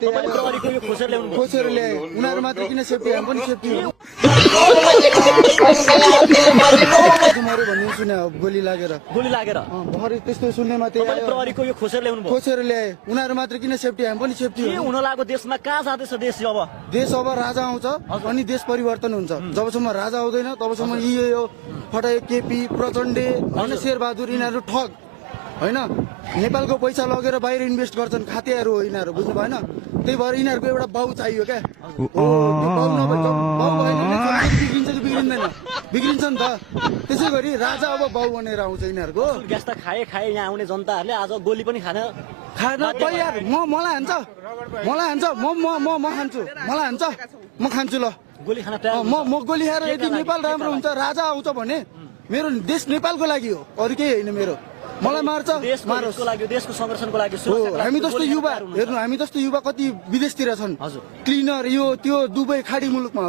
प्रहरीको यो खोसेर ल्याए उनीहरू मात्र किन सेफ्टी हामी पनि सेफ्टी हो भन्ने सुने गोली लागेर भर्खरै त्यस्तो सुन्ने मात्रै प्रहरीको यो खोसेर ल्याए उनीहरू मात्र किन सेफ्टी हामी पनि सेफ्टी के हुन लागेको देशमा कहाँ जाँदैछ देश अब राजा आउँछ अनि देश परिवर्तन हुन्छ जबसम्म राजा आउँदैन तबसम्म यो फटाए केपी प्रचण्डे होइन शेरबहादुर यिनीहरू ठग होइन नेपालको पैसा लगेर बाहिर इन्भेस्ट गर्छन् खातेहरू हो यिनीहरू बुझ्नु भएन त्यही भएर यिनीहरूको एउटा बाउ चाहियो क्या बाउ नभए बाउ भएन बिग्रिन्छ कि बिग्रिन्छ नि त त्यसै गरी राजा अब बाउ बनेर आउँछ यिनीहरूको ग्यास त खाए यहाँ आउने जनताहरूले आज गोली पनि खान तयार मलाई हान्छ म खान्छु मलाई हान्छ म खान्छु ल गोली खान म गोली खाएर यदि नेपाल राम्रो हुन्छ राजा आउँछ भने मेरो देश नेपालको लागि हो अरू केही होइन मेरो मलाई मार्छ मारोस् लागि देशको संरक्षणको लागि हामी जस्तो युवा हेर्नु हामी जस्तो युवा कति विदेशतिर छन् क्लिनर यो त्यो दुबई खाडी मुलुकमा